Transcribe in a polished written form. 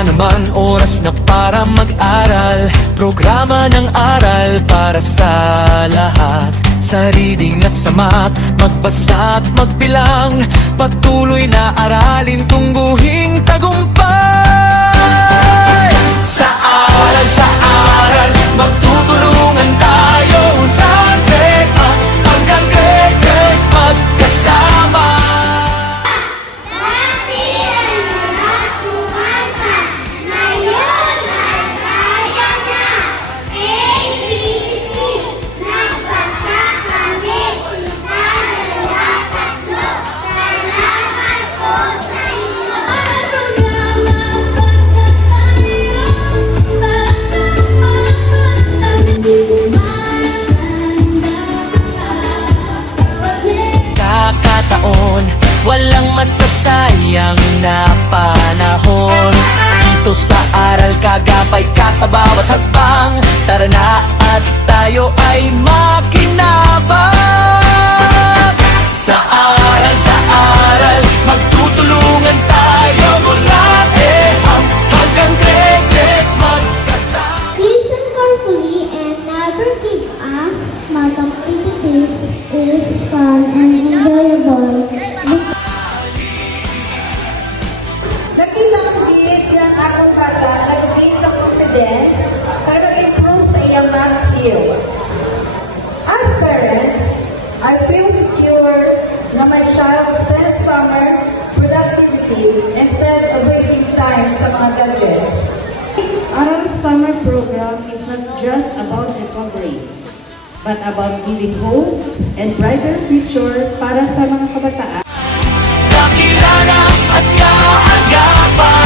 na naman, oras na para mag-aral. Programa ng aral para sa lahat. Sa reading at sa math, magbasa at magbilang. Patuloy na aralin, tungguhing tagumpay. Sa aral, magtutulungan tayo. Dati at hanggang grades magkasama. Dati ang hirap umasa, ngayon ay kaya na. ABC, nagbasa kami sa dalawa tatlo. Salamat po sa inyo. Kakataon, walang masasayang na panahon. Dito sa aral, kagapay ka sa bawat hakbang. Tara na at tayo ay makinabang. Sa aral, magtutulungan tayo. Mula hanggang grades magkasama. Listen carefully and never give up. Mag-activity is fun and enjoyable. Nakita ko higit ng akong bata, nag-gain sa confidence, kaya nag-improve sa iyang math skills. As parents, I feel secure na my child spends summer productivity instead of wasting time sa mga gadgets. Aral summer program is not just about recovery, but about giving hope and brighter future para sa mga kabataan. Kakilala at kaagapan.